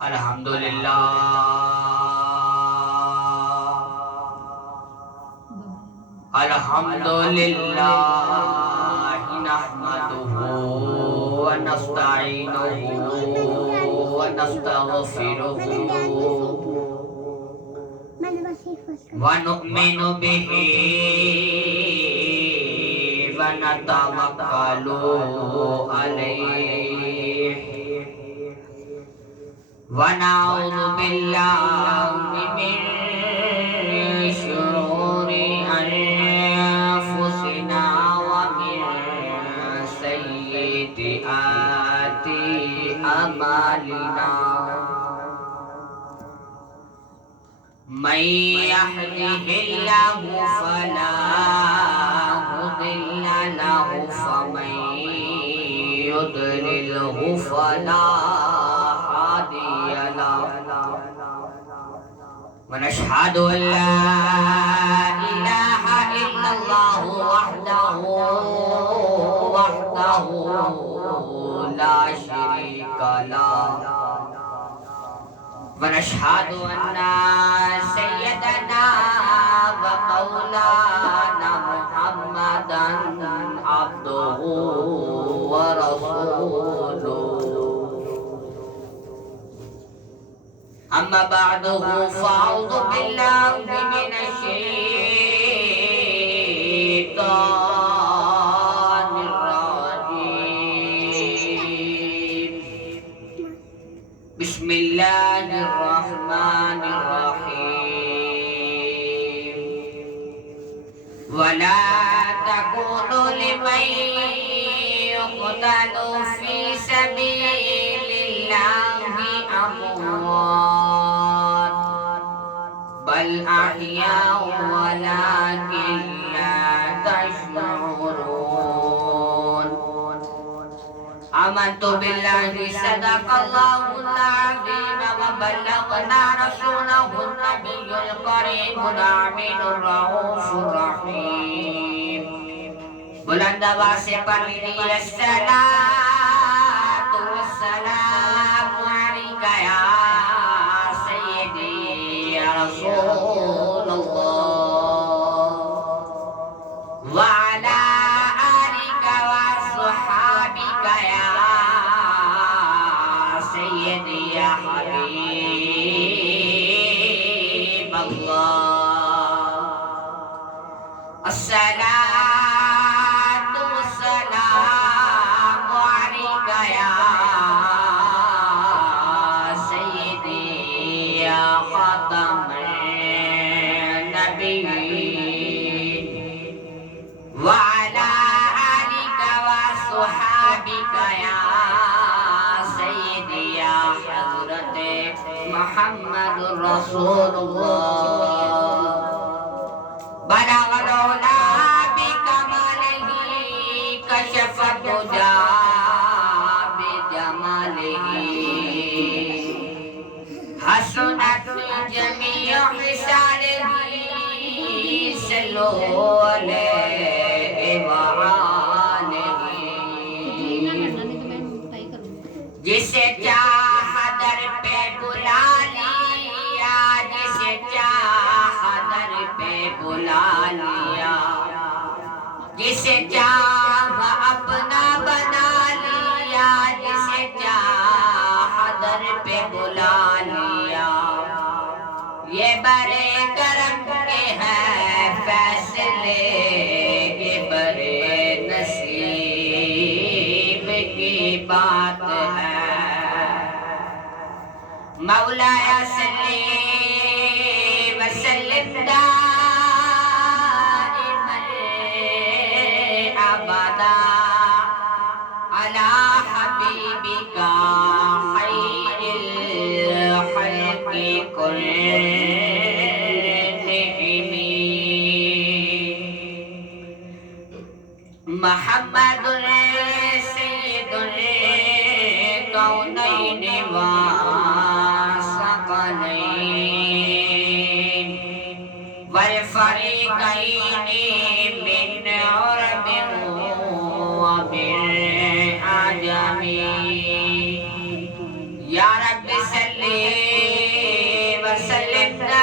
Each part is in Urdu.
الحمدللہ الحمدللہ نحمدہ ونستعینہ ونستغفرہ ونؤمن بہ ونتوکل علیہ ونعوذ باللہ من شرور انفسنا ومن سیئات اعمالنا من يهده الله فلا مضل له ومن يضلله فلا هادي له ونشهد أن لا إله إلا الله وحده لا شريك له ونشهد أن سيدنا ومولانا محمدا عبده ورسوله أما بعد فأعوذ بالله من الشيطان الرجيم بسم الله الرحمن الرحيم ولا تكونوا لمن يقتل في سبيل الله أموات بل أحياء ولكن لا تشعرون آمنت بالله صدق الله العظيم وبلغنا رسوله النبي الكريم الأمين الرؤوف الرحيم بلند آواز سے پڑھیے الصلاۃ والسلام علیک یا سیدی یا رسول اللہ وعلی آلک وصحابک یا سیدی یا حبیب اللہ الصلاۃ والسلام علیک یا سیدی یا خاتم النبیین وعلی آلک وصحابک یا سیدی یا حضرت محمد رسول اللہ بلغ العلا بکمالہ کشف الدجی بجمالہ حسنت جمیع خصالہ صلوا علیہ وآلہ جسے چاہ در پہ بلا لیا جسے چاہ در پہ بلا لیا جسے چاہ اپنا بنا لیا جسے چاہ در پہ بلا لیا یہ برے کرم کے ہیں فیصلے یہ برے نصیب کی بات ہے مولایا صلی وسلم دائما ابدا علی حبیبک خیر الخلق كلهم محمد سید الکونین والثقلین والفریقین من عرب ومن عجم یا رب صلی صلی وسلم دائما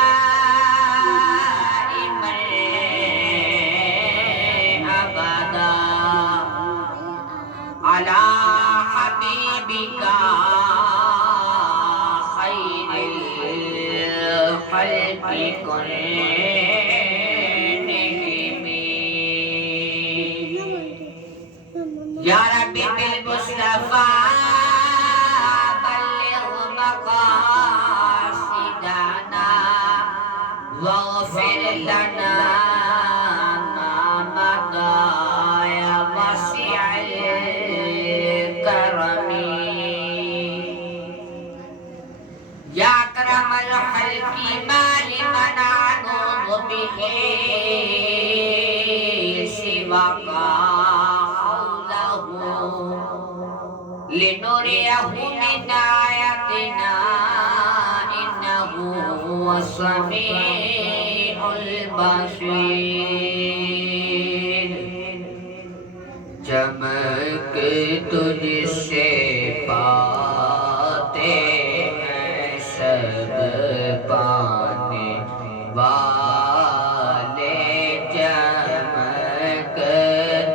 ابدا على حبيبك خير الخلق كلهم يا ربي بالمصطفى بلغ مقاصدنا واغفر لنا ما مضى يا واسع الكرم يا أكرم الخلق ما لمن عنوض به سواك لنريه من آياتنا إنه هو السميع البصير چمک تجھ سے پاتے ہیں سب پانے والے چمک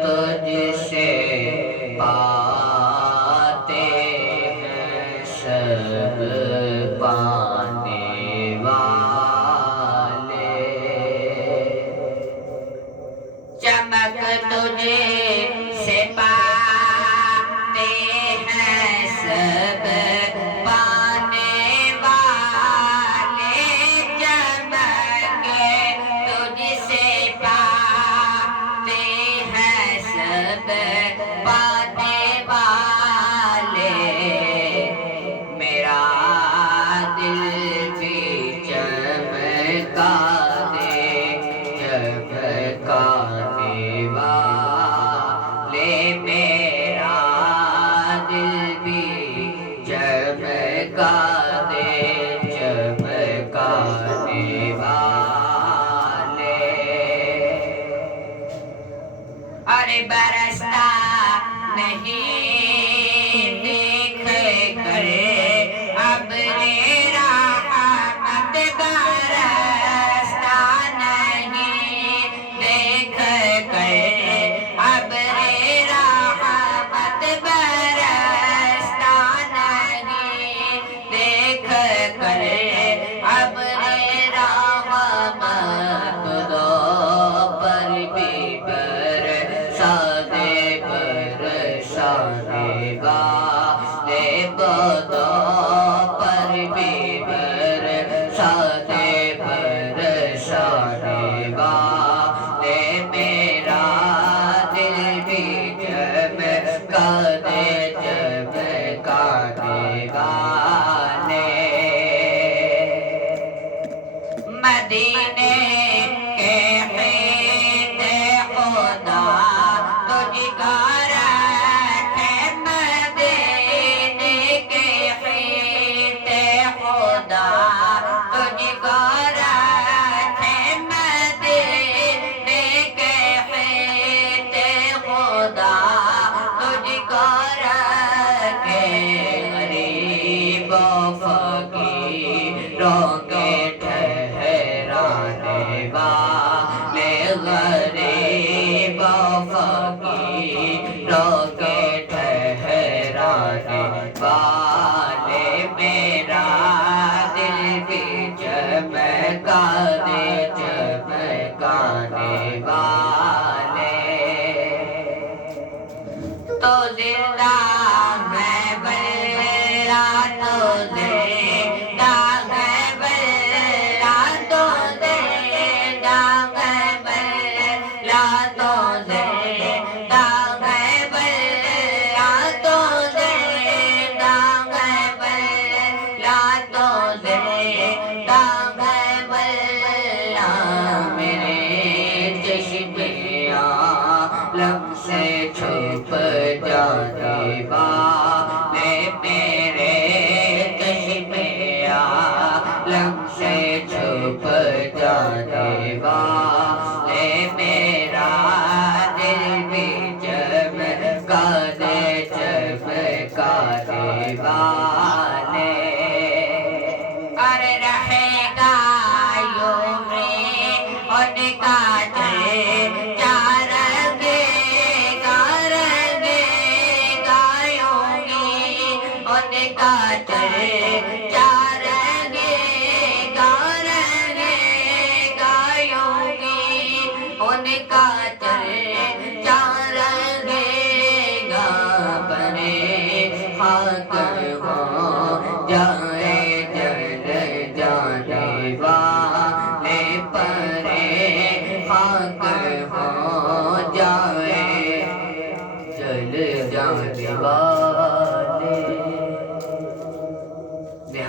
تجھ سے پاتے ہیں سب پانے والے چمک تجھے سے پاتے ہیں سب پانے والے چمک تجھ سے پاتے ہیں سب پانے والے میرا دل بھی چمکا دے چمکانے والے میرا دل بھی چمکا دے چمکانے والے ارے برستا نہیں دیکھ کر ابر رحمت برستا نہیں دیکھ کر ابر رحمت برستا نہیں دیکھ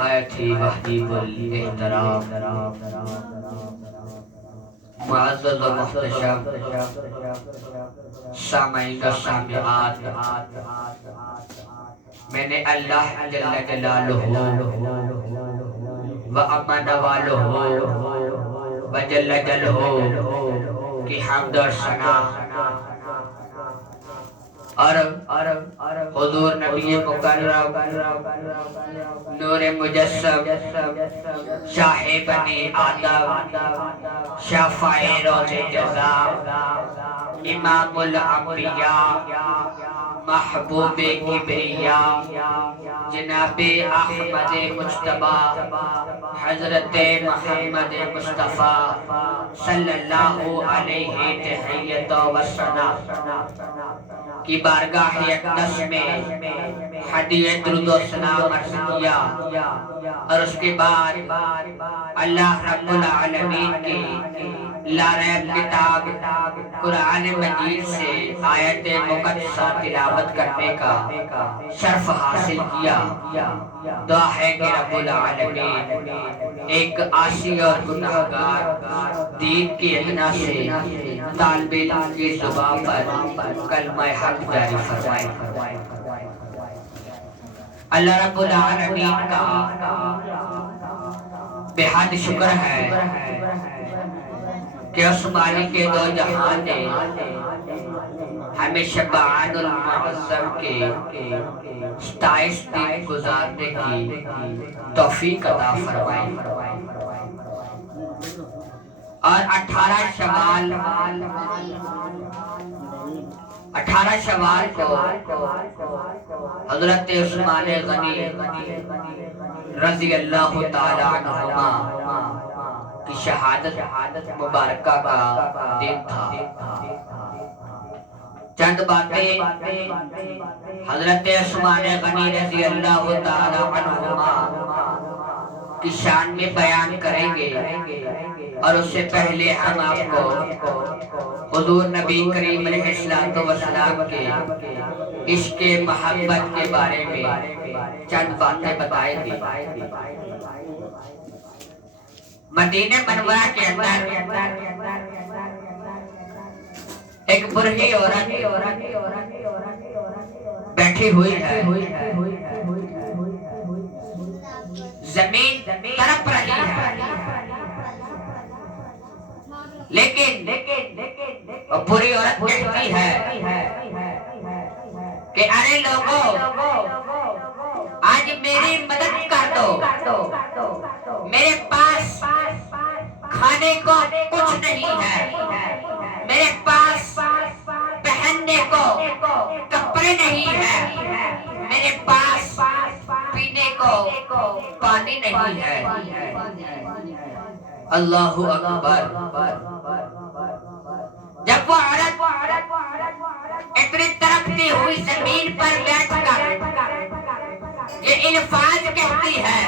نہایت ہی وحیب الاحترام معزز و محتشم سامعین و سامعات، میں نے اللہ جل جلالہ و اما نوالہ و جل جلہ کی حمد و ثنا اور حضور نبی مکرم نور مجسم شاہ بنی آدم شفیع روز جزا امام الانبیاء محبوب کبریا جناب احمد مجتبی حضرت محمد مصطفیٰ صلی اللہ علیہ تحیت و ثنا کی بارگاہ اقدس میں ہدیہ درود و سلام عرض کیا، اور اس کے بعد اللہ رب العالمین کی لاریب کتاب قرآن مجید سے آیت مقدسہ تلاوت کرنے کا شرف حاصل کیا۔ دعا ہے کہ رب العالمین ایک عاصی اور گناہگار دین کی ادنا سے طالب علم کی زبان پر کلمہ حق جاری فرمائے۔ اللہ رب العالمین کا بے حد شکر ہے کہ اس مالک کے دو جہان نے ہمیں شبعان المعظم کے 27 دن گزارنے کی توفیق عطا فرمائی، اور 18 شوال کو حضرت عثمان غنی رضی اللہ تعالی عنہما کی شہادت مبارکہ کا دن تھا۔ چند باتیں حضرت عثمان غنی رضی اللہ تعالی عنہما کی شان میں بیان کریں گے، اور اس سے پہلے ہم آپ کو حضور نبی کریم علیہ السلام کے عشق محبت کے بارے میں چند باتیں بتائیں گے۔ مدینہ منورہ کے اندر ایک بوڑھی عورت بیٹھی ہوئی ہے، زمین تڑپ رہی ہے، لیکن بری عورت کہتی ہے کہ ارے لوگوں، آج میری مدد کر دو، میرے پاس کھانے کو کچھ نہیں ہے، میرے پاس پہننے کو کپڑے نہیں ہیں، میرے پاس پینے کو پانی نہیں ہے۔ اللہ اکبر۔ جب وہ عورت اتنی تڑپتی ہوئی زمین پر بیٹھ کر یہ الفاظ کہتی ہے،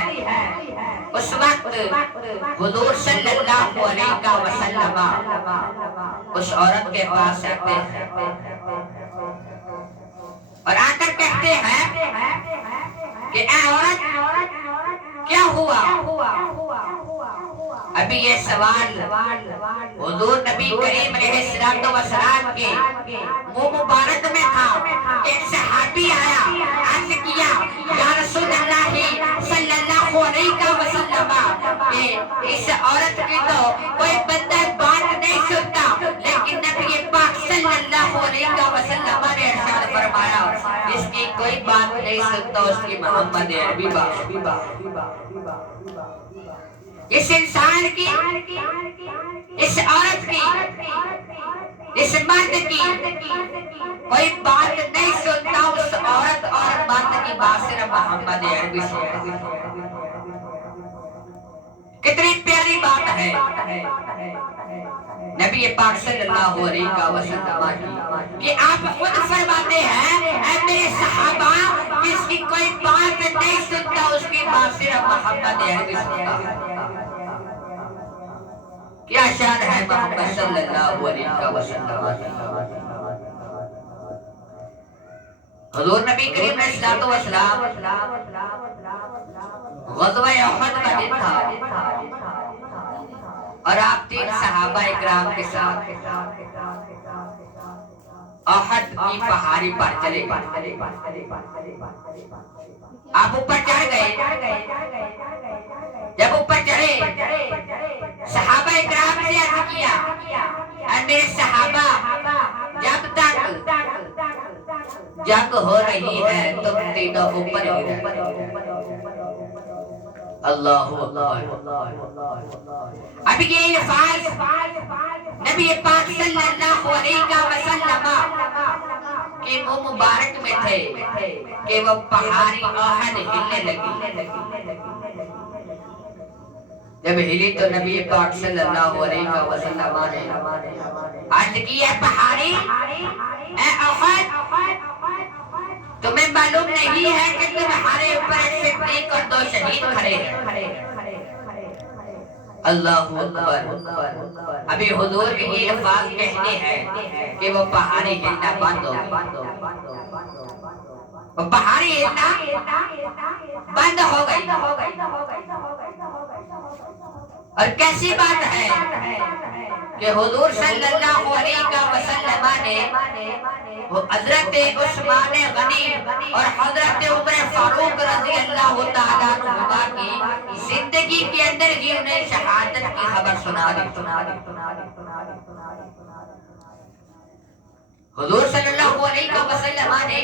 اس وقت حضور صلی اللہ علیہ وسلم اس عورت کے پاس آتے ہیں اور آ کر کہتے ہیں کہ اے عورت، کیا ہوا؟ ابھی یہ سوال حضور نبی کریم علیہ السلام کے منہ مبارک میں تھا۔ ایک صحابی آیا، عرض کیا یا رسول اللہ صلی اللہ علیہ وسلم کہ اس عورت کی تو کوئی بندہ بات نہیں سنتا، لیکن نبی پاک صلی اللہ علیہ وسلم نے ارشاد فرمایا اس کی کوئی بات نہیں سنتا، اس کی محمد عربی اس انسان کی، اس عورت کی، اس مرد کی کوئی بات نہیں سنتا، اس عورت اور مرد کی بات صرف محمد عربی سنتا۔ کتنی پیاری بات ہے نبی پاک صلی اللہ علیہ وسلم کی، کہ آپ خود فرماتے ہیں اے میرے صحابہ، جس کی کوئی بات نہیں سنتا اس کی بات صرف محمد عربی سنتا۔ کیا شان ہے محمد صلی اللہ علیہ وسلم۔ حضور نبی کریم علیہ الصلوۃ والسلام غزوہ احد کا دن تھا اور آپ 3 صحابہ اکرام کے ساتھ احد کی پہاڑی پر چلے گئے. آپ اوپر چڑھ گئے. جب اوپر چڑھے صحابہ اکرام سے عرض کیا اے میرے صحابہ جب تک جنگ ہو رہی ہے تم تینوں اوپر ہی رہو. اللہ اکبر. اب یہ الفاظ نبی پاک صلی اللہ علیہ وسلم کے منہ مبارک میں تھے کہ وہ پہاڑی احد ہلنے لگی. جب ہلی تو نبی پاک صلی اللہ علیہ وسلم نے عرض کیا پہاڑی اے احد تمہیں معلوم نہیں ہے کہ تمہارے اوپر ایک صدیق اور 2 شہید کھڑے ہیں. اللہ اکبر. ابھی حضور کے یہ الفاظ کہنے ہیں کہ وہ پہاڑی ہلنا بند ہو گئی. وہ پہاڑی ہلنا بند ہو گئی. اور کیسی بات ہے کہ حضور صلی اللہ علیہ وسلم نے وہ حضرت عثمان غنی اور حضرت عمر فاروق رضی اللہ تعالیٰ عنہ کی زندگی کے اندر ہی انہیں شہادت کی خبر سنا دی. حضور صلی اللہ علیہ وسلم نے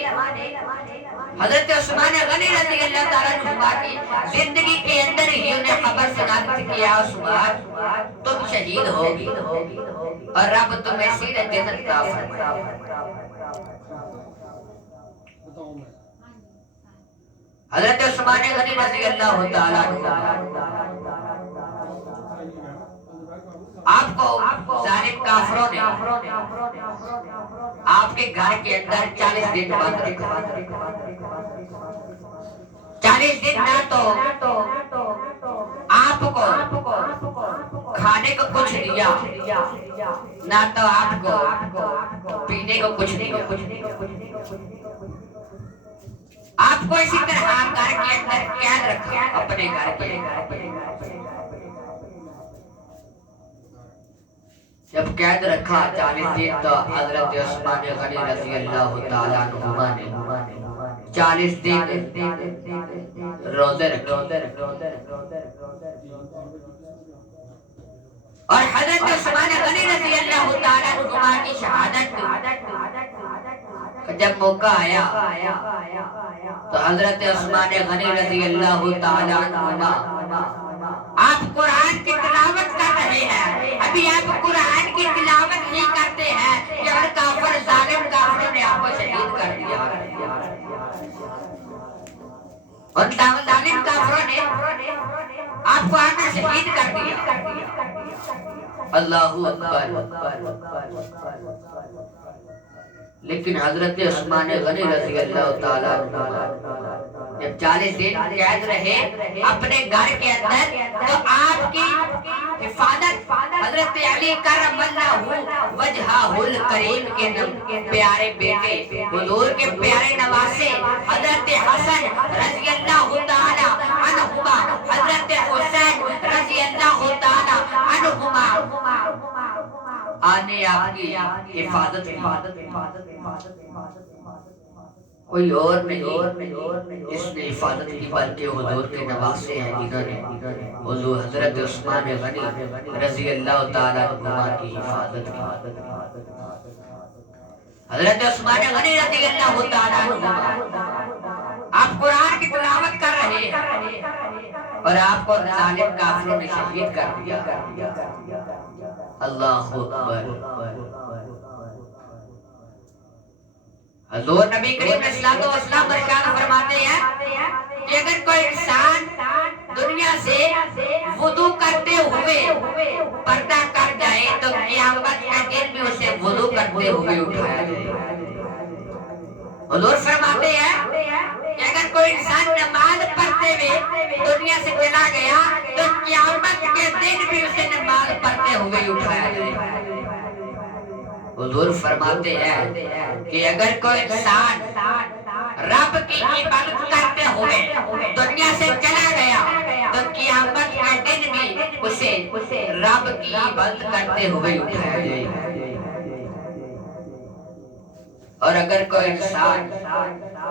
حضرت عثمان غنی رضی اللہ تعالیٰ عنہ کی زندگی کے اندر ہی انہیں خبر سنا دی کہ یا عثمان تم شہید ہوگی اور رب تمہیں سیرت جنت عطا فرمائے. حضرت عثمان غنی رضی اللہ تعالیٰ عنہ آپ کو ظالم کافروں نے آپ کے گھر کے اندر 40 دن بند رکھا. 40 دن نہ تو آپ کو کھانے کو کچھ دیا نہ تو آپ کو پینے کو کچھ دیا. آپ کو اسی طرح گھر کے اندر قید رکھا اپنے گھر کے. جب قید رکھا 40 دن تو حضرت عثمان غنی رضی اللہ تعالیٰ عنہ نے 40 دن روزے رکھے. اور حضرت عثمان غنی رضی اللہ تعالیٰ عنہ کی شہادت جب موقع آیا تو حضرت عثمان غنی رضی اللہ تعالیٰ عنہ آپ قرآن کی تلاوت کر رہے ہیں. ابھی آپ قرآن کی تلاوت نہیں کرتے ہیں کہ اور کافر ظالم کافروں نے آپ کو شہید کر دیا. ان ظالم کافروں نے آپ کو آنا شہید کر دیا. اللہ اکبر. لیکن حضرت عثمان غنی رضی اللہ تعالیٰ جب 40 دن قید رہے اپنے گھر کے اندر تو آپ کی حفاظت حضرت علی کرم اللہ وجہہ الکریم کے پیارے بیٹے حضور کے پیارے نواسے حضرت حسن رضی اللہ تعالیٰ عنہما حضرت حسین رضی اللہ تعالیٰ عنہما آنے آپ کی حفاظت. کوئی اور نہیں جس نے حفاظت کی بلکہ حضور کے نواسے ہیں جنہوں نے حضور حضرت عثمان غنی رضی اللہ تعالیٰ عنہ کی حفاظت کی. حضرت عثمان غنی رضی اللہ تعالیٰ عنہ آپ قرآن کی تلاوت کر رہے ہیں اور آپ کو ظالم کافروں نے شہید کر دیا. اللہ اکبر. حضور نبی کریم علیہ الصلوۃ والسلام ارشاد فرماتے ہیں کہ اگر کوئی انسان دنیا سے وضو کرتے ہوئے پردہ کر جائے تو قیامت کے دن بھی اسے وضو کرتے ہوئے اٹھایا جائے. حضور فرماتے ہیں کہ اگر کوئی انسان نماز پڑھتے ہوئے دنیا سے چلا گیا تو قیامت کے دن بھی اسے نماز پڑھتے ہوئے اٹھایا جائے. حضور فرماتے ہیں کہ اگر کوئی انسان رب کی عبادت کرتے ہوئے دنیا سے چلا گیا تو قیامت کے دن بھی اسے رب کی عبادت کرتے ہوئے اٹھایا جائے گا۔ اور اگر کوئی انسان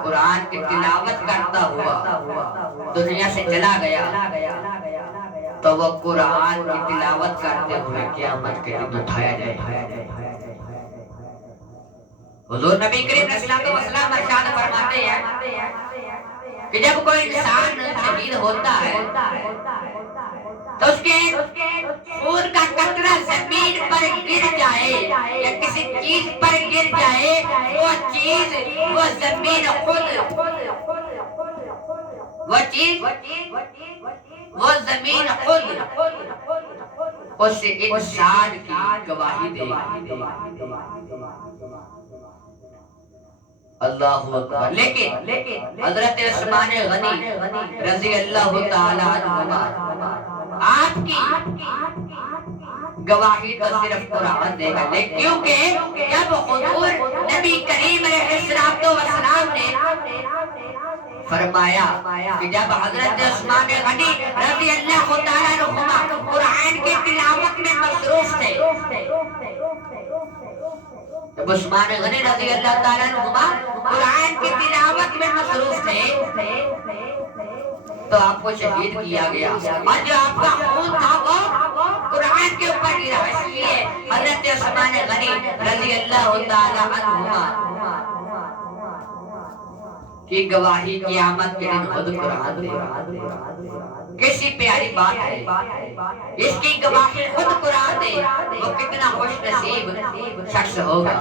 قرآن کی تلاوت کرتا ہوا دنیا سے چلا گیا تو وہ قرآن کی تلاوت کرتے ہوئے قیامت کے دن اٹھایا جائے گا۔ حضور نبی کریم صلی اللہ علیہ وسلم ارشاد فرماتے ہیں کہ جب کوئی انسان شہید ہوتا ہے تو اس کے خون کا قطرہ زمین پر گر جائے یا کسی چیز پر گر جائے وہ چیز وہ زمین خود وہ زمین خود اس انسان کی گواہی دے گی۔ اللہ اکبر۔ لیکن حضرت عثمان غنی رضی اللہ تعالیٰ عنہ آپ کی گواہی تو صرف قرآن دے گا، لیکن کیونکہ جب حضور نبی کریم علیہ السلام نے فرمایا کہ جب حضرت عثمان غنی رضی اللہ تعالیٰ عنہ قرآن کی تلاوت میں مصروف تھے، جب عثمان غنی رضی اللہ تعالیٰ عنہ قرآن کی تلاوت میں مصروف تھے تو آپ کو شہید کیا گیا، اور جو آپ کا خون تھا وہ قرآن کے اوپر گرا، اس لیے حضرت عثمان غنی رضی اللہ تعالیٰ عنہ کی گواہی قیامت کے دن خود قرآن دے گا۔ کیسی پیاری بات ہے، اس کی گواہی خود قرآن دے، وہ کتنا خوش نصیب شخص ہوگا۔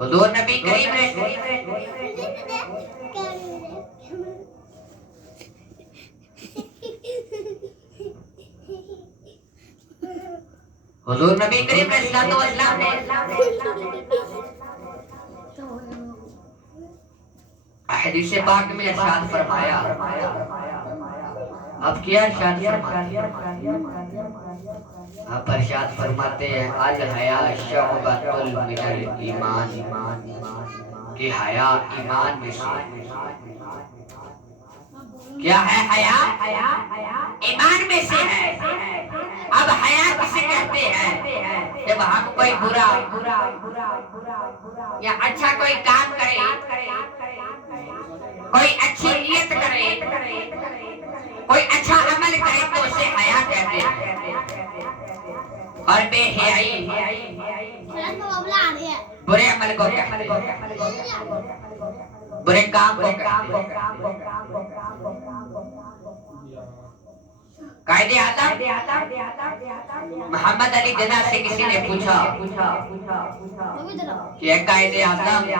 حضور نبی کریم نے حضور نبی کریم صلی اللہ علیہ وسلم نے حدیث پاک میں ارشاد فرمایا، اب کیا ارشاد فرماتے ہیں؟ آپ ارشاد فرماتے ہیں الحیا شعبۃ من الایمان، کہ حیا ایمان میں سے کیا ہے؟ حیا ایمان میں سے ہے۔ اب حیا کسے کہتے ہیں؟ جب ہم کوئی برا یا اچھا کوئی کام کرے، کوئی اچھی نیت کرے، کوئی اچھا عمل کرے تو اسے حیا کہتے ہیں، اور بے حیائی برے عمل کو کہتے ہیں، برے کام کو کہتے ہیں۔ قائد اعظم محمد علی جناح سے کسی نے پوچھا کہ اے قائد اعظم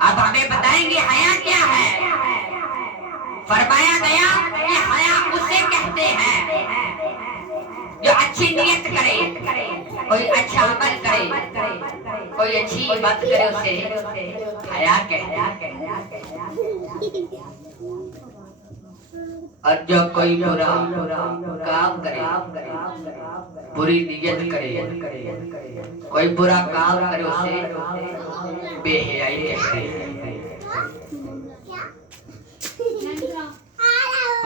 آپ ہمیں بتائیں گے حیا کیا ہے؟ فرمایا گیا کہ حیا اسے کہتے ہیں جو اچھی نیت کرے، کوئی اچھا عمل کرے، کوئی اچھی بات کرے، اسے حیا کہتے ہیں، اور جو کوئی برا کام کرے، بری نیت کرے، کوئی برا کام کرے اسے بے حیائی کہتے ہیں،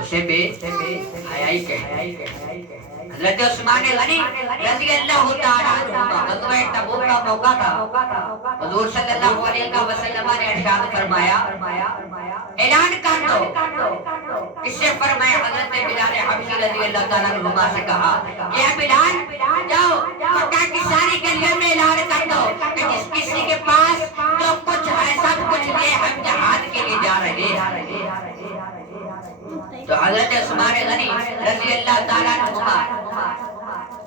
اسے بے حیائی کہتے ہیں۔ حضرت عثمان غنی رضی اللہ تعالیٰ عنہ غزوہ تبوک کا موقع تھا، حضور صلی اللہ علیہ وسلم نے ارشاد فرمایا اعلان کر دو، کس سے فرمایا؟ حضرت بلال حبشی رضی اللہ تعالیٰ عنہ سے کہا کہ اے بلال جاؤ مکہ کی ساری گلیوں میں اعلان کر دو کہ جس کسی کے پاس جو کچھ ہے سب کچھ لے، ہم جہاد کے لیے جا رہے ہیں۔ تو حضرت عثمان غنی رضی اللہ تعالیٰ عنہ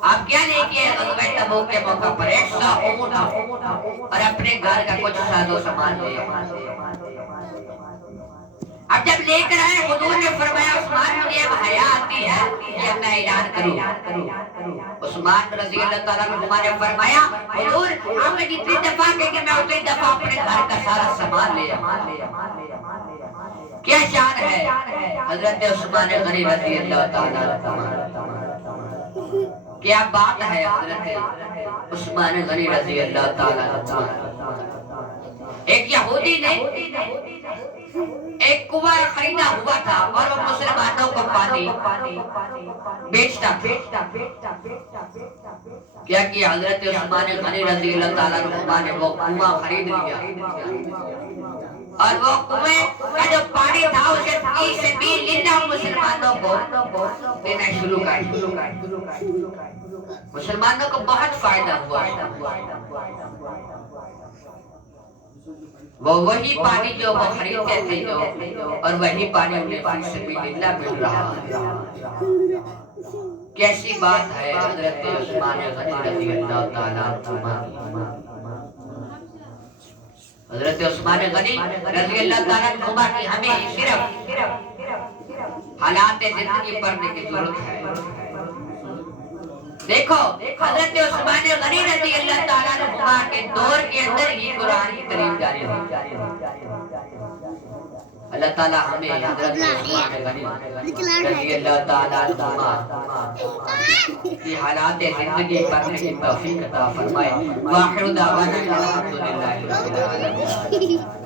آپ کیا لے کے غزوہ تبوک کے موقع پر 100 اونٹ اور اپنے گھر کا کچھ ساز و سامان لے۔ اب جب لے کر آئے حضور نے فرمایا عثمان مجھے اب حیا آتی ہے کہ میں اعلان کروں۔ عثمان رضی اللہ تعالیٰ عنہ نے فرمایا حضور آپ نے جتنی دفعہ کہیں کہ میں اتنی دفعہ اپنے گھر کا سارا سامان لے آؤں۔ کیا شان ہے حضرت عثمان غنی رضی اللہ تعالیٰ عنہ، کیا بات ہے حضرت عثمان غنی رضی اللہ تعالیٰ عنہ۔ ایک یہودی نے ایک کنواں خریدا ہوا تھا اور وہ مسلمانوں کو پانی بیچتا تھا. کیا کیا حضرت عثمان غنی رضی اللہ تعالیٰ عنہ نے وہ کنواں خرید لیا اور وہ کنویں کا جو پانی تھا اسے فی سبیل اللہ مسلمانوں کو دینا شروع کر. مسلمانوں کو بہت فائدہ ہوا. وہ وہی پانی جو وہ خریدتے تھے اور وہی پانی انہیں فی سبیل اللہ مل رہا ہے. کیسی بات ہے حضرت عثمان غنی رضی اللہ تعالیٰ عنہ. حضرت عثمان غنی رضی اللہ تعالیٰ عنہ کی ہمیں صرف حالات زندگی پڑھنے کی ضرورت ہے. دیکھو حضرت عثمان غنی رضی اللہ تعالیٰ عنہ کے دور کے اندر ہی قرآن کریم جاری ہوئی. اللہ تعالیٰ ہمیں حضرت عثمان غنی رضی اللہ تعالیٰ عنہ کی حالات زندگی پڑھنے کی توفیق عطا فرمائے. وآخر دعوانا الحمدللہ رب العالمین.